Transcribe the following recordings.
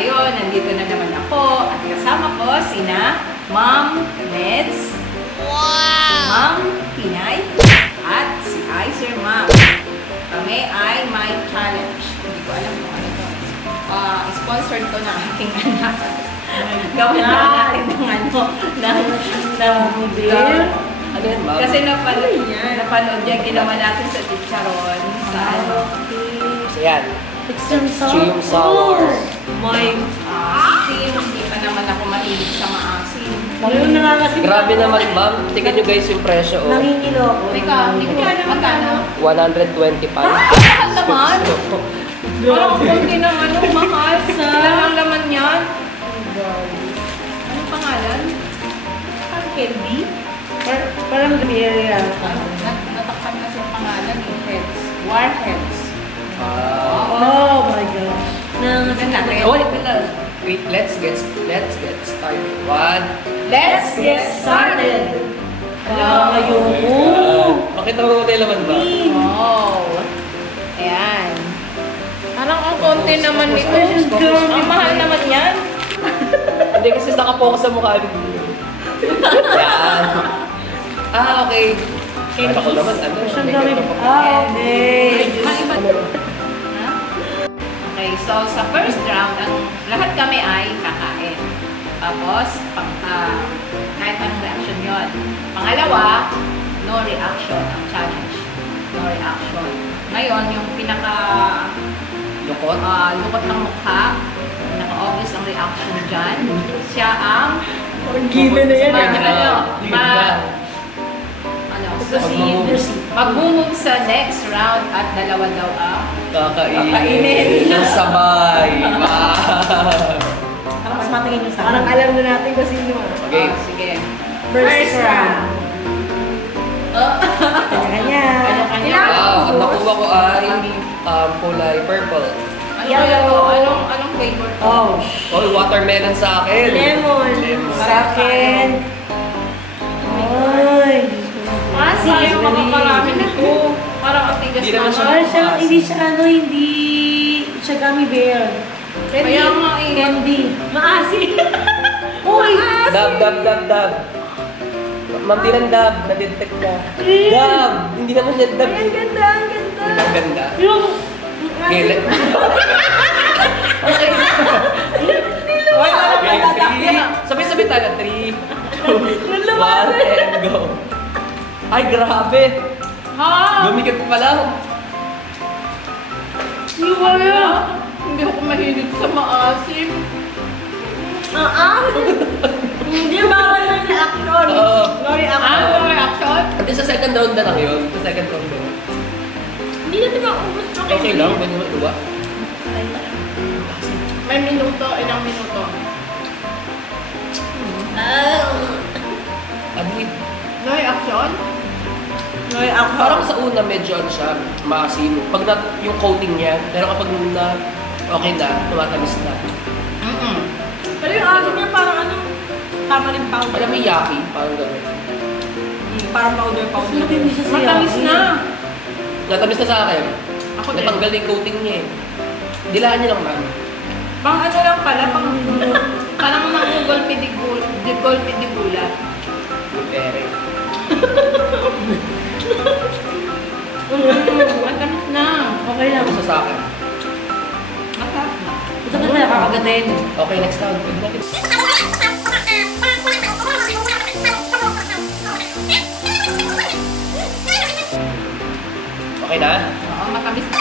ngayon, nandito na naman ako at kasama ko sina Ma'am Neds, Ma'am Pinay, at si Sir Ma'am. Kami ay My Challenge. Hindi ko alam kung ano to. Sponsored to ng aking anak. Gawin na natin ng model. Ano yan, Ma'am? Kasi napanood yan, ginawa natin sa Chicharon. Sa ano? So yan. Extreme sour. May asim. Hindi pa naman ako mahilig sa maasim. Ngayon nangangasin. Grabe naman, Ma'am. Tingnan nyo guys yung presyo. Oh. Nangingilo ako. Teka, hindi ko alam magkano. 125. Mahal naman. Parang konti ng ano, mahal. Ilan ang laman yan? Anong pangalan? Parang candy? Parang area. Natakpan kasi yung pangalan yung heads. Warheads. Oh my gosh. Nangangasin natin. Wait, let's get started. Let's get started! Ayoko. Pakita mo tayo laman ba? Wow! Ayan. Parang ang konti naman nito. Focus. Ang mahal naman yan. Hindi kasi nakapokus sa mukha. Yan. Okay. Ano ko naman? Ano? Siyang dami. Okay. Okay, so sa first round, lahat kami ay kakain. Tapos, kahit anong reaction yon. Pangalawa, no reaction ang challenge. No reaction. Ngayon, yung Lukot? lukot ng mukha, pinaka-obvious ang reaction dyan. Siya ang Given na yan. Mag-move sa next round at dalawa daw ang Kakainin. Ng sabay. Mas matingin yung sa parang alam na natin kung sino. Okay. Sige. First round. Kanya-kanya. Ang nakuha ko ay kulay purple. Anong flavor? Oh. Oh, watermelon sa akin. Lemon. Sa akin. Oy. Sayang makakarami na to. Parang ang tigas Hindi naman siya. naman. Hindi siya gummy bear. Kaya nga eh. Candy. Maasim. Uy! Dab. Ma'am, di lang dab. Na-detect ka. Dab! Hindi naman siya dab. Ang ganda, ang ganda. Ang ganda. Yung... Okay, Sabay-sabay tayo. 3, 2, 1, and go. Ay, grabe. Ha? Gumigat pa lang. Hindi ako mahilig sa maasim. Hindi bawal yung reaction. No reaction. No reaction? At sa second round na lang yun. Sa second round na lang. Hindi natin maubos yung Okay lang, pwede mo iluwa. May minuto, ilang minuto. Abit. No reaction? No reaction. Parang sa una medyo ano siya, maasim. Pag yung coating niya, pero kapag na okay na, tumatamis na. Pero yung asim niya parang ano, tama rin powder. Alam mo yung yaki, parang gano'n. Parang powder. Hindi siya Matamis na. Natamis na sa akin. Ako din. Natanggal na yung coating niya eh. Dilaan niya lang man. Pang ano lang pala, parang golpe di gula. Pere. Matamis na. Okay lang. Gusto sa akin. Masarap na. Ito ka na kakagatin. Okay, next round. Pwede natin. Okay na? Oo, matamis na.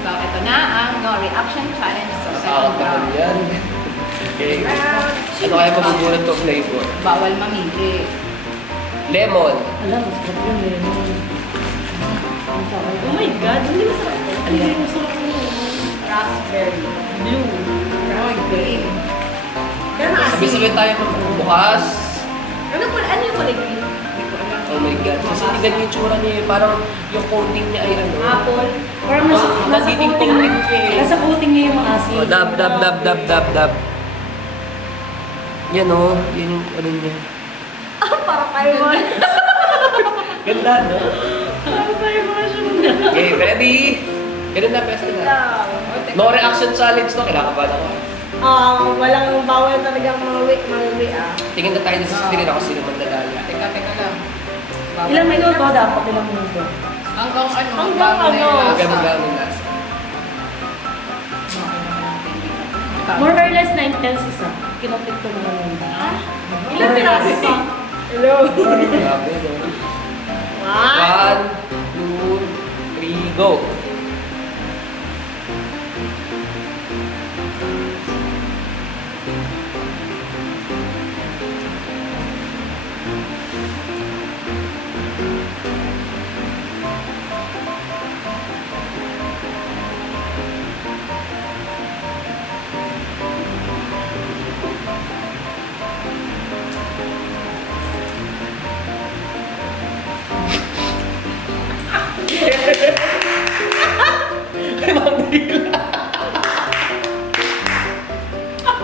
So, ito na ang no reaction challenge sa second round. Yan. Okay. Ano kaya mabubunod to flavor? Bawal mamili. Lemon. Alam, masarap yung lemon. Oh my God, hindi masarap ito. Hindi masarap yung lemon. Raspberry. Blue. Oh, green. Sabi-sabi tayo bukas. Ano yung kulay green? Hindi ko alam. Oh my God. Kasi hindi ganyan yung tsura niya eh. Parang yung coating niya ay ano. Apple. Parang nasa coating niya. Nasa coating niya yung mga asin. Oh, dab. Yan oh. Yan yung ano niya. Parang kayo mo. Ganda, no? Ano ba yung mga show na? Okay, ready? Ganun na, best na. No reaction challenge to, kinakabahan ako. Walang bawal talagang mga ah. Tingin na tayo na sa screen ako sino man nadala. Teka lang. Ilang minuto dapat? Ilang minuto? Hanggang ano? Hanggang bago na yung ano? lasa. Hanggang magkano last. More or less 9 tenths isa. Kinopit ko na lang. Ilang piraso pa? Hello? Grabe, no? 1, 2, 3, go!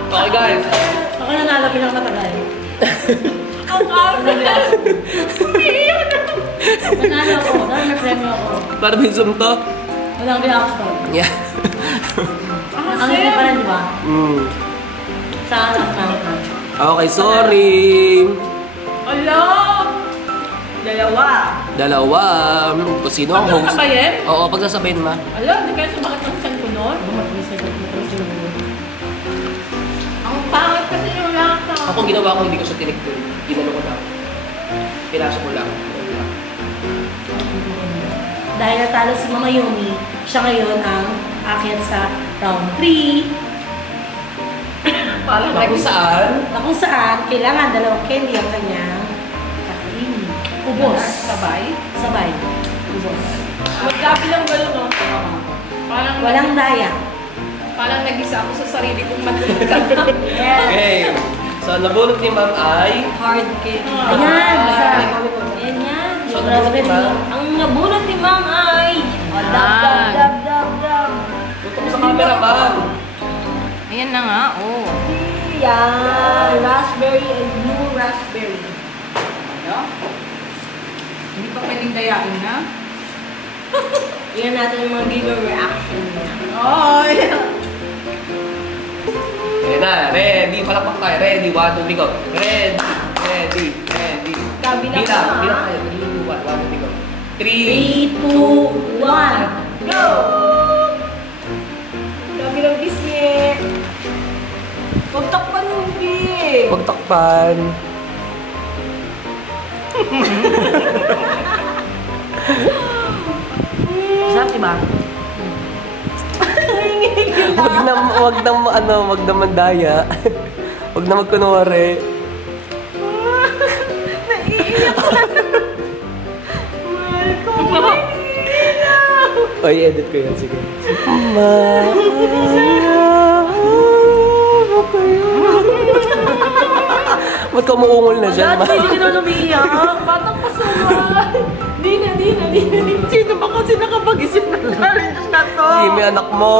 Okay guys, Ako nanalo bilang matagal. Ang asa! Nanalo ako. Dahil may premyo ako. para may zoom to. Walang reaction. Yeah. Ang hindi pa rin, di ba? Saan ang mountain? Okay, sorry. Ala! Dalawa. Dalawa. Kung sino ang host? Pagsasabayin? Oo, pagsasabayin ma. Ala, hindi kayo sumakit ng tiyan ko nun? Ang pangit kasi yung lasa. Ako ginawa ko, hindi ko siya tiniktin. Ginano ko lang. Pinasok ko lang. Dahil natalo si Mama Yumi, siya ngayon ang akyat sa round 3. Parang Na kung saan, Na kung saan, kailangan dalawang candy ang kanyang kakainin. Ubos. Sabay? Sabay. Ubos. Magkabilang gano'n, no? Parang, Walang daya. parang nag-isa ako sa sarili kong matulog. Yes. okay. So, nabulot ni ma'am ay... Hard cake. Ayan, basta. Ayan yan. So, Yung nabulot ni raspberry. Ma'am? Ang nabulot ni Ma'am ay... Dab. Tutok mo sa camera, ma'am. Ayan na nga, oh. Yan. Raspberry and blue raspberry. Ano? Hindi pa pwedeng dayain na? Tingnan natin yung mga giver reaction niya. Oh, yeah. Okay na, ready. Palakpak tayo. Ready, 1, 2, 3, go. Ready. Kabilang Bilang ka, ha? tayo. 3, 2, 1, 1, 2, 3, go. 3, 2, 1. 3, Go! Kabilang bisngi. Pagtakpan mo, Bi. Pagtakpan. Sarap, diba? Wag na mandaya. Wag na magkunwari. Ay, edit ko yan. Sige. Ba't ka umuungol na dyan, ma? Dati, hindi na lumiyak. Batang pasaway. Di na. Sino ba kasi nakapag-isip ng challenge na to? Sige, may anak mo.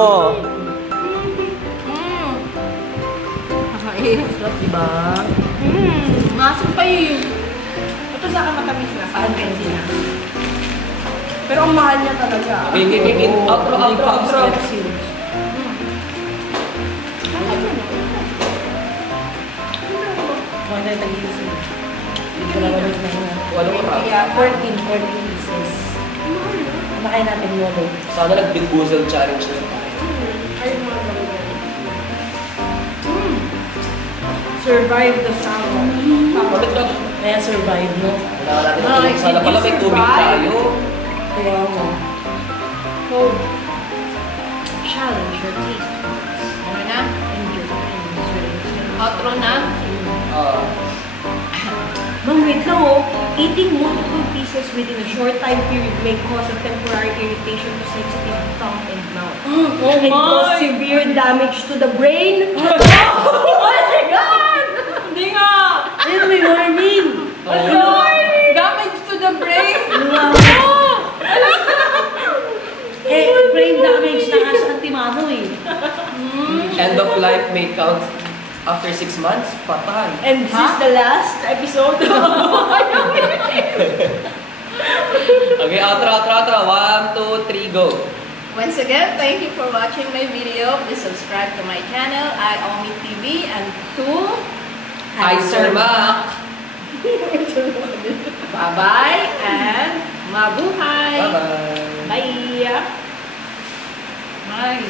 Sarap, diba? Masok pa yun. Ito sa akin matamis na. Saan kayo sila? Pero ang mahal niya talaga. Okay. Outro. Huwag na tag-iisip. Hindi ko lang ulit na yun. Walo ka. Kaya, 14 pieces. Makain natin walo. Sana nag-binbuzel challenge na tayo. Survive the summer. Bakit ka? Kaya survive, no? Wala natin tubig. Sana pala may tubig tayo. Kaya mo. So, challenge your taste buds ano na? and your friends. Outro na? Ma'am, wait lang oh. Eating multiple pieces within a short time period may cause a temporary irritation to sensitive tongue and mouth. And cause severe damage to the brain. Oh my God! Hindi nga! Ayun, may warning. Ano? Damage to the brain? Eh, brain damage na nga sa Timano eh. End of life may count after 6 months. Patay. And this is the last episode. Okay, outro. 1, 2, 3, go. Once again, thank you for watching my video. Please subscribe to my channel, iOmi TV, and to Hi, Sir Mac. Bye-bye and mabuhay! Bye-bye. Bye! Bye!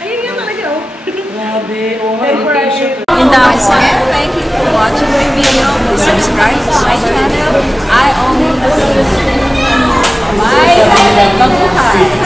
Ayun nga talaga, oh. Grabe, oh, Temporary. Once again, thank you for watching my video. Please subscribe to my channel, iOmi TV. Bye and mabuhay!